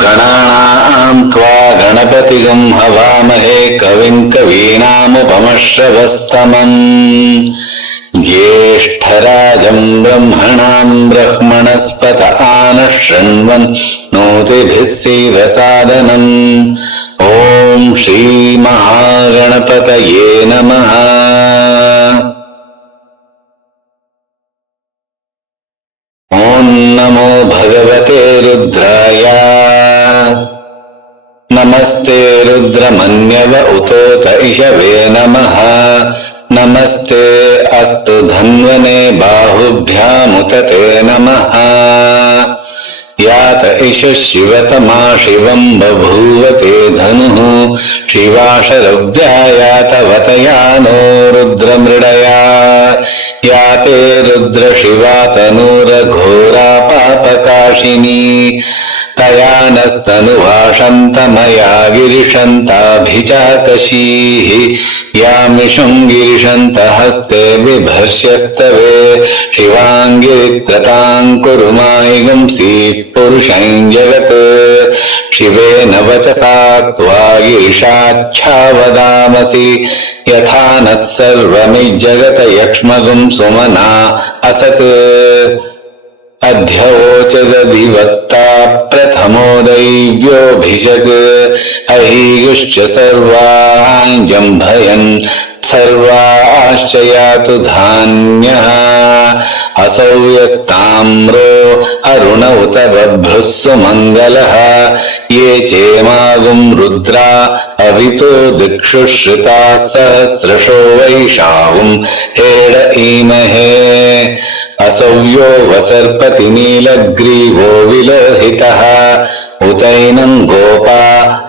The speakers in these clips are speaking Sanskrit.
गणानां त्वा गणपतिगं हवामहे कविं कवीनामुपमश्रवस्तमम् ज्येष्ठराजं ब्रह्मणां ब्रह्मणस्पत आनः शृण्वन्नोतिभिः सीदसादनम्। ॐ श्रीमहागणपतये नमः। ॐ नमो भगवते रुद्राय। नमस्ते रुद्रमन्यव उतोत इषवे नमः। नमस्ते अस्तु धन्वने बाहुभ्यामुत ते नमः। यात इष शिवतमा शिवं बभूवते धनुः शिवाशरव्या यातवतया नो रुद्रमृडया। याते रुद्र शिवा तनूरघोरा पापकाशिनी तया नस्तनुवाशन्तमया गिरिशन्ताभिचाकशीः। यामिषं गिरिशन्तहस्ते बिभर्ष्यस्तवे शिवाङ्गिरित्रतां कुरु मायिगुंसि पुरुषं जगत्। शिवेन वचसा त्वा गिरिशाच्छावदामसि यथा नः सर्वमिज्जगत यक्ष्मगुं सुमना असत्। अध्यवोचदधिवक्ता प्रथमो दैव्योऽभिषक् अहीयुश्च सर्वाञ्जम्भयन् सर्वाश्च यातु धान्यः। असौ यस्ताम्रो अरुण उत बभ्रुः सुमङ्गलः। ये चेमागुं रुद्रा अवितो दिक्षुश्रुताः सहस्रशो वैशाहुं हेड ईमहे। असौ यो वसर्पति नीलग्रीवो विलोहितः उतैनं गोपा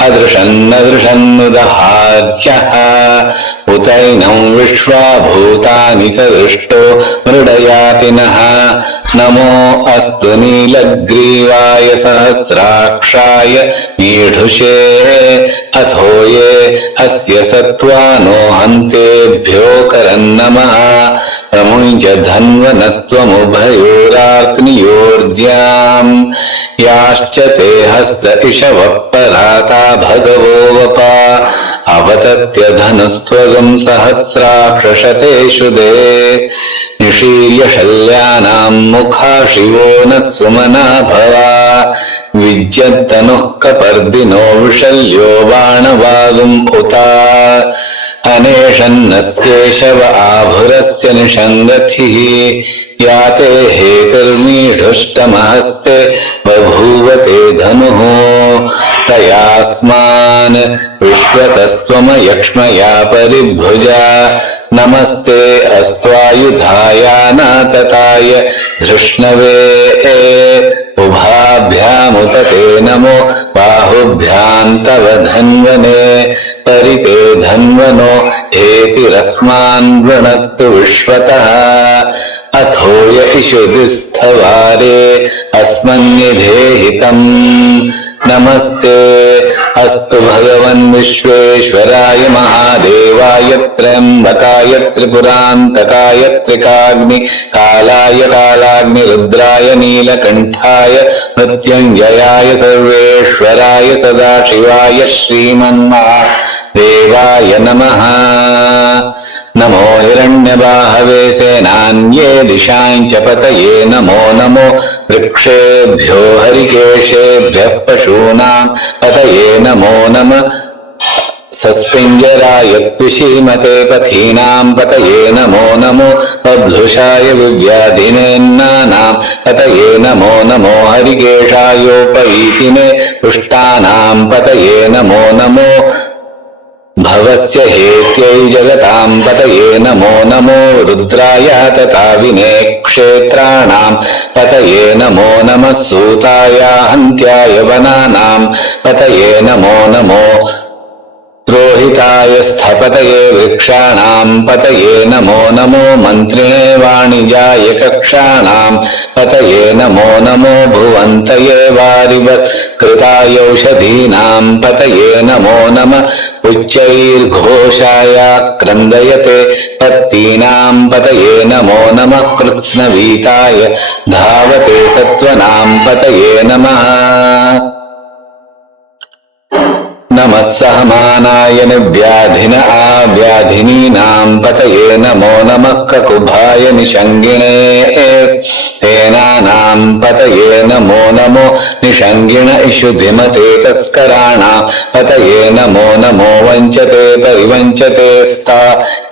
अदृशन्नदृशन्नुदहार्यः। उतैनं विश्वाभूतानि सदृष्टो मृडयातिनः। नमो अस्तु नीलग्रीवाय सहस्राक्षाय मीढुषे। अथो ये अस्य सत्त्वानो हन्तेभ्यो करन्नमः। प्रमुञ्च धन्वनस्त्वमुभयोरार्त्नियोर्ज्याम्। याश्च ते हस्त इषवः पराता भगवो वपा। अवतत्य धनुस्त्वगं सहस्राक्षशतेषु दे। निशीर्य शल्यानां मुखा शिवो नः सुमना भवा। विज्यन्तनुः कपर्दिनो विशल्यो बाणवागुम् उता। अनेशन्नस्येषव आभुरस्य निषङ्गथिः। याते हेतिर्मीढुष्टमहस्ते बभूवते धनुः। तयास्मान् विश्वतस्त्वमयक्ष्मया परिभुजा। नमस्ते अस्त्वायुधायानातताय धृष्णवे। उभाभ्यामुत ते नमो बाहुभ्यां तव धन्वने। परिते धन्वनो हेतिरस्मान् वृणक्तु विश्वतः। अथो य इषुदिस्थवारे अस्मन्निधेहितम्। नमस्ते अस्तु भगवन् विश्वेश्वराय महादेवाय त्र्यम्बकाय त्रिपुरान्तकाय त्रिकाग्नि कालाय कालाग्निरुद्राय नीलकण्ठाय मृत्युञ्जयाय सर्वेश्वराय सदाशिवाय श्रीमन्महादेवाय नमः। नमो हिरण्यबाहवे सेनान्ये दिशाञ्च पतये नमो नमो वृक्षेभ्यो हरिकेशेभ्यः पशूनां पतये नमो नमः। सस्पिञ्जराय पिशीमते पथीनां पतये नमो नमो। बभ्लुषाय विव्याधिनेन्नानां पतये नमो नमो। हरिकेशायोपैतिने पुष्टानां पतये नमो नमो। भवस्य हेत्यै जगतां पतये नमो नमो। रुद्राय तताविने क्षेत्राणां पतये नमो नमः। सूताय हन्त्याय वनानां पतये नमो नमो। रोहिताय स्थपतये वृक्षाणां पतये नमो नमो। मन्त्रिणे वाणिजाय कक्षाणां पतये नमो नमो। भुवन्तये वारिवत्कृतायौषधीनां पतये नमो नमः। उच्चैर्घोषाय क्रन्दयते पत्तीनां पतये नमो नमः। कृत्स्नवीताय धावते सत्त्वनां पतये नमः। नमः सहमानाय व्याधिन आव्याधिनीनां पतये नमो नमः ककुभाय निषङ्गिणे तेनानां पतये नमो नमो निषङ्गिण इषुधिमते तस्कराणां पतये नमो नमो वञ्चते परिवञ्चते स्था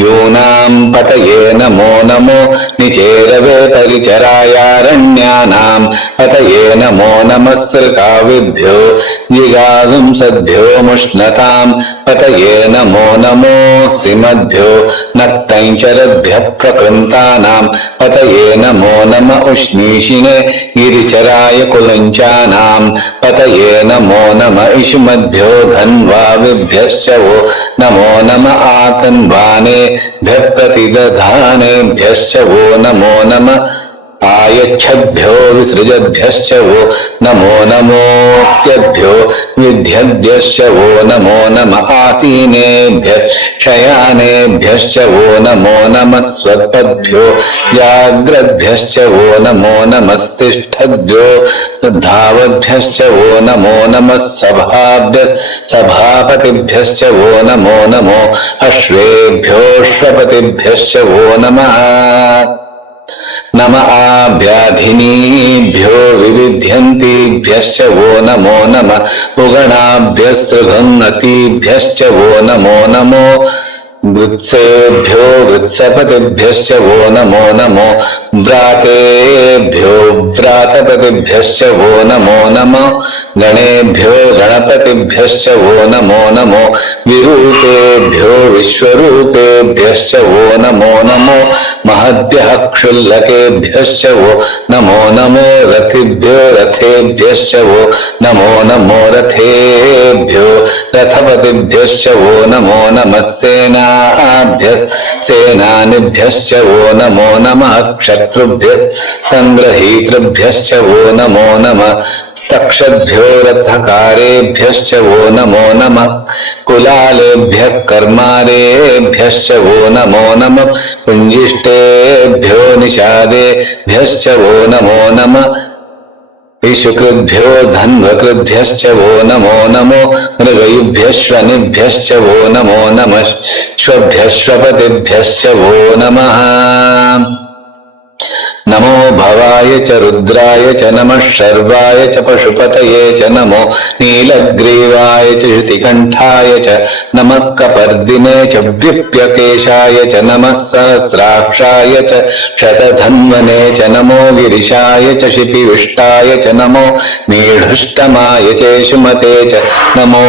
यूनां पतये नमो नमो निचेरवे परिचरायारण्यानां पतये नमो नमः सृकाविभ्यो जिगागुंसद्भ्यो मुष्णतां पतये नमो नमो सिमद्भ्यो नक्तञ्चरद्भ्यः प्रकृन्तानां पतये नमो नम उष्णीषिणे गिरिचराय कुलञ्चानां पतये नमो नम इषुमद्भ्यो धन्वाविभ्यश्च वो नमो नम आतन्वानेभ्यः प्रतिदधानेभ्यश्च वो नमो नम आयच्छद्भ्यो विसृजद्भ्यश्च वो नमो नमोऽस्यद्भ्यो विध्यद्भ्यश्च वो नमो नम आसीनेभ्यः शयानेभ्यश्च वो नमो नमः स्वल्पद्भ्यो जाग्रद्भ्यश्च वो नमो नमस्तिष्ठद्भ्यो धावद्भ्यश्च वो नमो नमः सभापतिभ्यश्च वो नमो नमो अश्वेभ्योऽश्वपतिभ्यश्च वो नमः नम आभ्याधिनीभ्यो विविध्यन्तीभ्यश्च वो नमो नमः उगणाभ्यस्तृघन्नतीभ्यश्च वो नमो नमो गृत्सेभ्यो गृत्सपतिभ्यश्च वो नमो नमो व्रातेभ्यो व्रातपतिभ्यश्च वो नमो नमो गणेभ्यो गणपतिभ्यश्च वो नमो नमो विरूपेभ्यो विश्वरूपेभ्यश्च वो नमो नमो महद्भ्यः क्षुल्लकेभ्यश्च वो नमो नमो रथिभ्यो रथेभ्यश्च वो नमो नमो रथेभ्यो रथपतिभ्यश्च वो नमो नमः सेनानिभ्यश्च वो नमो नमः क्षत्रुभ्यः संग्रहीतृभ्यश्च वो नमो नमः स्तक्षद्भ्यो रथकारेभ्यश्च वो नमो नमः कुलालेभ्यः कर्मारेभ्यश्च वो नमो नमः पुञ्जिष्टेभ्यो निषादेभ्यश्च वो नमो नमः विशुकृभ्यो धन्वकृभ्यश्च वो नमो नमो मृगयुभ्यश्वनिभ्यश्च वो नमो नमः श्वभ्यश्वपतिभ्यश्च वो नमः नमो भवाय च रुद्राय च नमः शर्वाय च पशुपतये च नमो नीलग्रीवाय च श्रुतिकण्ठाय च नमः कपर्दिने च व्युप्यकेशाय च नमः सहस्राक्षाय च शतधन्वने च नमो गिरिशाय च शिपिविष्टाय च नमो मीढुष्टमाय चेषुमते च नमो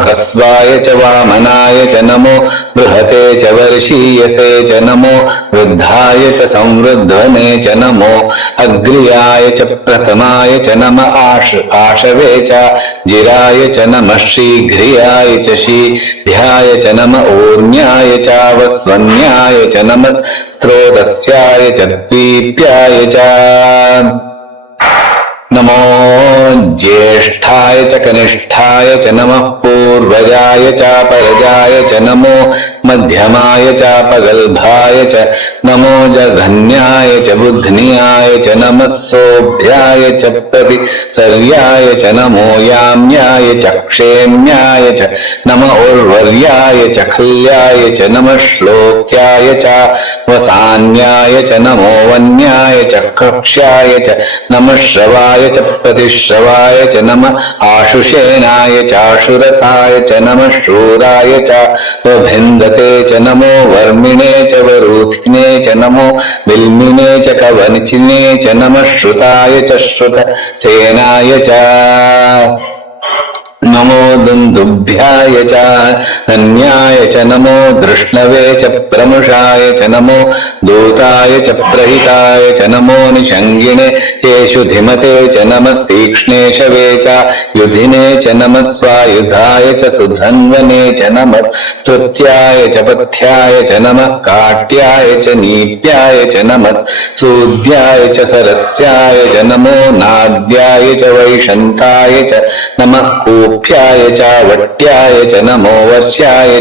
ह्रस्वाय च वामनाय च नमो बृहते च वर्षीयसे च नमो वृद्धाय च संवृद्धने च नमो अग्र्याय च प्रथमाय च नम आशवे च जिराय च नमः शीघ्रियाय च शीभ्याय च नम ऊर्ण्याय च वस्वन्याय च नमः स्रोतस्याय च द्वीप्याय च नमो ज्येष्ठाय च कनिष्ठाय च नमः पूर्वजाय च परजाय च नमो मध्यमाय च पगल्भाय च नमो जघन्याय च बुध्नियाय च नमः सोभ्याय च प्रतिसर्याय च नमो याम्याय च क्षेम्याय च नम उर्वर्याय च खल्याय च नमः श्लोक्याय च वसान्याय च नमो वन्याय च कक्ष्याय च नमः श्रवाय च प्रतिश्रवाय च नमः आशुषेनाय चाशुरथाय च नमः शूराय च वभिन्दते च नमो वर्मिणे च वरूथिने च नमो बिल्मिने च कवनिचिने च नमः श्रुताय च श्रुतसेनाय च नमो दुन्दुभ्याय च अन्याय च नमो धृष्णवे च प्रमुषाय च नमो दूताय च प्रहिताय च नमो निषङ्गिणे येषु धिमते च नमस्तीक्ष्णेशवे च युधिने च नमः स्वायुधाय च सुधन्वने च नमः स्तुत्याय च पथ्याय च नमः काट्याय च नीप्याय च नमः सूद्याय च सरस्याय च नमो नाद्याय च वैशन्ताय च नमः कूप्याय च वट्याय च नमो वर्ष्याय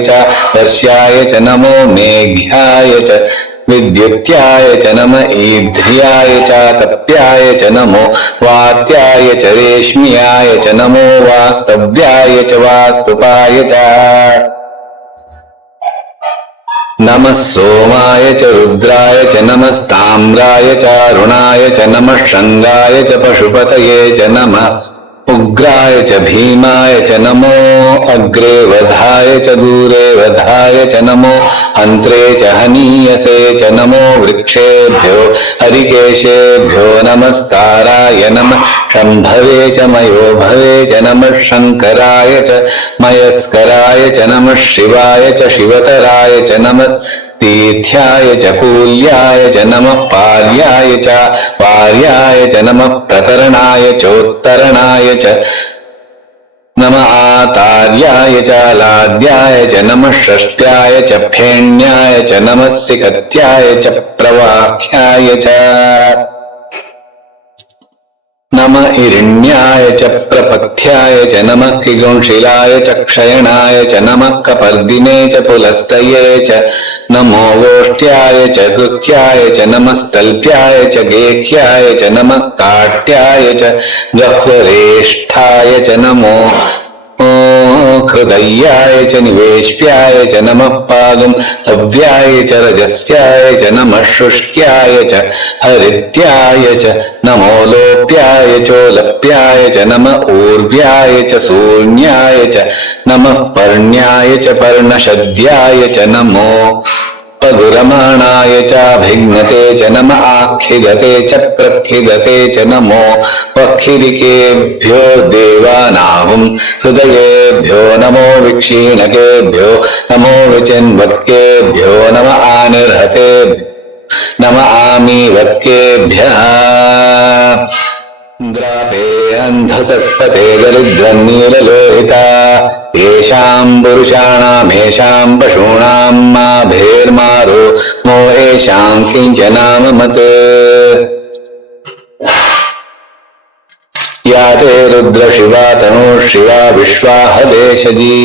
च नमो मेघ्याय च विद्युत्याय च नम ईध्र्याय च तप्याय च नमो वात्याय च रेश्म्याय च नमो वास्तव्याय च वास्तुपाय च नमः सोमाय च रुद्राय च नमस्ताम्राय च अरुणाय च नमः शृंगाय च पशुपतये च नमः उग्राय च भीमाय च नमो अग्रे वधाय च दूरे वधाय च नमो अन्त्रे च हनीयसे च नमो वृक्षेभ्यो हरिकेशेभ्यो नमस्ताराय नमः शम्भवे च मयोभवे च नमः शङ्कराय च मयस्कराय च नमः शिवाय च शिवतराय च नमः तीर्थ्याय च कूल्याय च नमः पार्याय च वार्याय च नमः प्रतरणाय चोत्तरणाय च नमः आतार्याय च लाद्याय च नमः षष्ट्याय च फेण्याय च नमः सिकत्याय च प्रवाख्याय च नमः हिरण्याय च प्रपथ्याय च नमः किगुंशिलाय च क्षयणाय च नमः कपर्दिने च पुलस्तये च नमो गोष्ठ्याय च गुह्याय च नमस्तल्प्याय च गेह्याय च नमः काट्याय च गह्वरेष्ठाय च नमो हृदयाय च निवेश्याय च नमः पादं सव्याय च रजस्याय च नमः शुष्क्याय च हरित्याय च नमो लोप्याय चोलप्याय च नमः ऊर्व्याय च शून्याय च नमः पर्ण्याय च पर्णशद्याय च नमो पगुरमाणाय चाभिघ्नते च नमः आखिदते च प्रखिदते च नमो पक्षिरिकेभ्यो देवानाहुं हृदयेभ्यो नमो विक्षीणकेभ्यो नमो विचिन्वत्केभ्यो नमः आनिर्हतेभ्यो नमः आमीवत्केभ्यः द्रापे अन्धसस्पते दरिद्रन्नीललोहिता येषां पुरुषाणामेषां पशूनां माभेर्मारो मो येषां किञ्चनाममत् या ते रुद्र शिवा तनुः शिवा विश्वाहदेशजी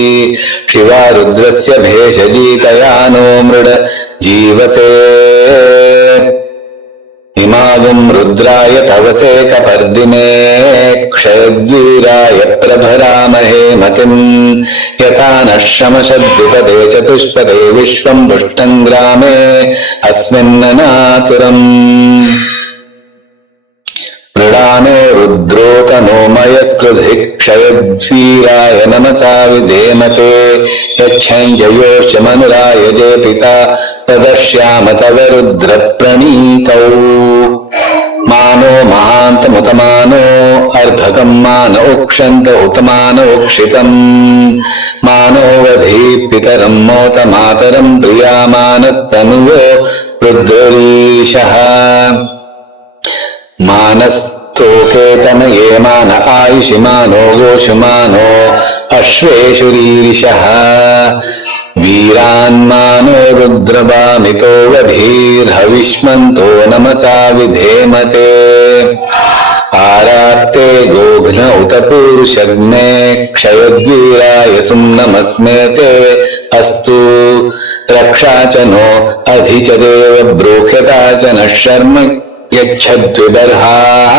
शिवा रुद्रस्य भेषजी तया नो मृड जीवसे इमागुं रुद्राय तवसे कपर्दिने क्षयद्वीराय प्रभरामहे मतिम् यथा नः शमशद्विपदे चतुष्पदे विश्वं पुष्टं ग्रामे अस्मिन्ननातुरम् मृडामे रुद्रोतनोमयस्कृधि क्षयद्वीराय नमसा विधेमते यच्छञ्जयोश्च मनुराय जे पिता तदश्याम तव रुद्रप्रणीतौ मानो महान्तमुतमानो अर्भकं मान उक्षन्त उतमान उक्षितम् मानो वधी पितरं मोत मातरं प्रियामानस्तनुवो रुद्रीशः मानस्तोकेतनये मान आयुषिमानो गोषुमानो अश्वेषुरीरिषः वीरान्मानो रुद्रबामितो वधीर्हविष्मन्तो नमसा विधेमते आरात्ते गोघ्न उत पूरुषग्ने क्षयद्वीराय सुम्नमस्मेते अस्तु रक्षा च नो अधि च देव ब्रूह्यता च नः शर्म यच्छद्विबर्हाः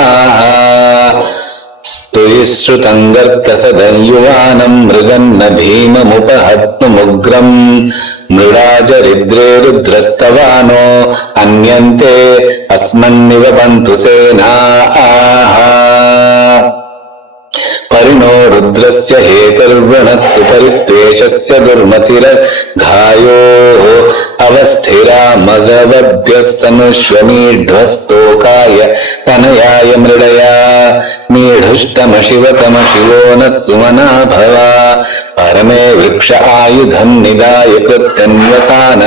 स्तुयिश्रुतं गर्तसदं युवानं मृगन्न भीममुपहत्तुमुग्रं मृडाजरिद्रे रुद्रस्तवानो अन्यन्ते अस्मन्निवपन्तु सेनाः परिणो रुद्रस्य हेतुर्वृणत्तु परित्वेषस्य दुर्मतिरघायोः अवस्थिरा मघवभ्यस्तनुष्वमीढ्वस्तोकाय तनयाय मृडया मीढुष्टमशिवतमशिवो नः सुमना भवा परमे वृक्ष आयुधं निदाय कृत्यन्वसान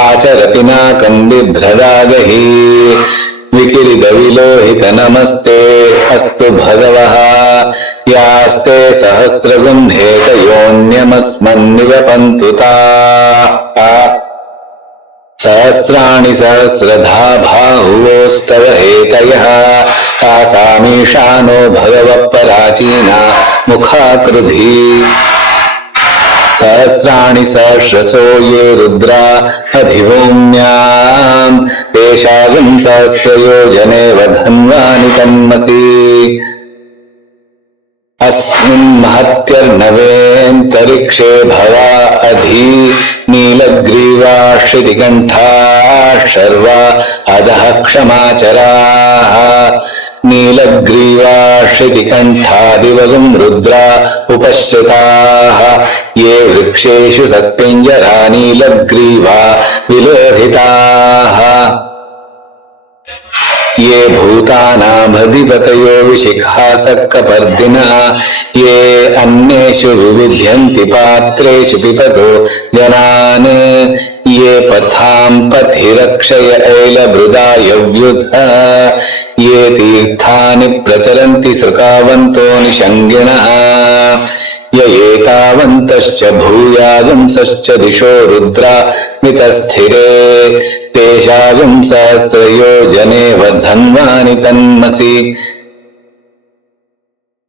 आचर पिनाकं बिभ्रदागहि विकिरिदविलोहित नमस्ते अस्तु भगवः यास्ते सहस्रगुंहेतयोन्यमस्मन्निवपन्तु ताः सहस्राणि सहस्रधा बाहुवोस्तव हेतयः तासामीशानो भगवः पराचीना मुखाकृधि सहस्राणि सहस्रशो ये रुद्रा अधिभूम्याम् तेषागं सहस्रयोजनेव धन्वानि तन्मसि अस्मिन् महत्यर्णवेऽन्तरिक्षे भवा अधि नीलग्रीवाश्रितिकण्ठा शर्वा अधः क्षमाचराः नीलग्रीवाश्रितिकण्ठादिवगुं रुद्रा उपश्रिताः ये वृक्षेषु सस्पिञ्जरा नीलग्रीवा विलोहिताः ये भूतानामधिपतयो विशिखासक्कपर्दिनः ये अन्येषु विविध्यन्ति पात्रेषु पिबतो जनान् ये पथां पथि रक्षय ऐलभृदायव्युध ये तीर्थानि प्रचलन्ति सृकावन्तो निषङ्गिणः य एतावन्तश्च भूयागुंसश्च दिशो रुद्रा मितस्थिरे तेषागुं सहस्रयोजनेव धन्वानि तन्मसि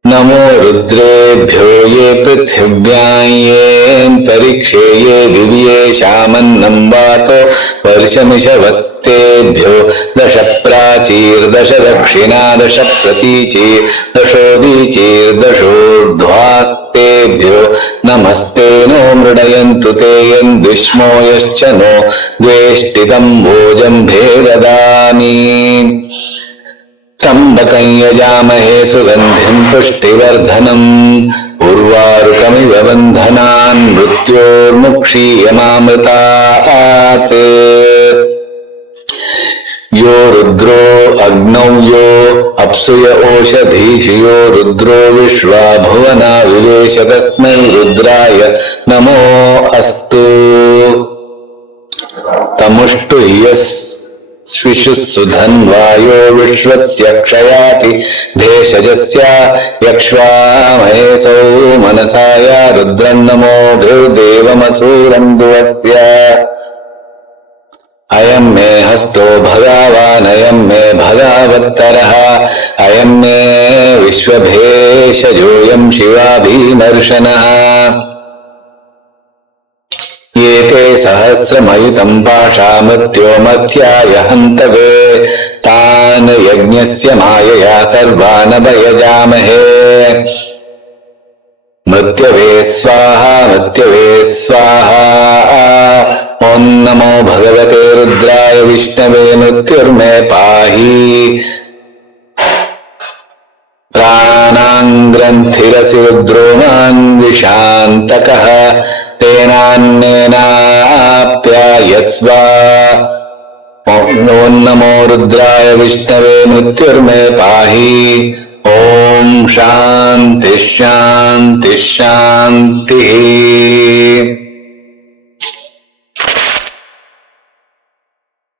नमो रुद्रेभ्यो ये पृथिव्यां येऽन्तरिक्षे ये दिव्येषामन्नं वातो वर्षमिषवस्तेभ्यो दश प्राचीर्दश दक्षिणा दश प्रतीचीर्दशोदीचीर्दशोर्ध्वास्तेभ्यो नमस्ते नो मृडयन्तु ते यन्द्विष्मो यश्च नो द्वेष्टितं भोजम्भे ददामि त्र्यम्बकं यजामहे सुगन्धिं पुष्टिवर्धनम् उर्वारुकमिव बन्धनान् मृत्योर्मुक्षीयमामृतात् यो रुद्रो अग्नौ यो अप्सुय ओषधीषु यो रुद्रो विश्वा भुवना विवेश तस्मै रुद्राय नमो अस्तु तमुष्टुह्यस्विषु सुधन्वायो विश्वस्य क्षयाति भेषजस्य यक्ष्वामहेसौ मनसाय रुद्रन्नमो भृदेवमसूरं दुवस्य अयं मे हस्तो भगवान् अयं मे भगावत्तरः अयं मे विश्वभेषजोऽयं शिवाभीमर्शनः ये ते सहस्रमयुतं पाशामृत्यो मध्याय हन्तवे तान् यज्ञस्य मायया सर्वान् भयजामहे मृत्यवे स्वाहा मृत्यवे स्वाहा ॐ नमो भगवते रुद्राय विष्णवे मृत्युर्मे पाहि प्राणाङ्ग्रन्थिरसि रुद्रोमान् विशान्तकः तेनान्येनाप्यायस्व ॐ नमो रुद्राय विष्णवे मृत्युर्मे पाहि ॐ शान्तिः शान्तिः शान्तिः।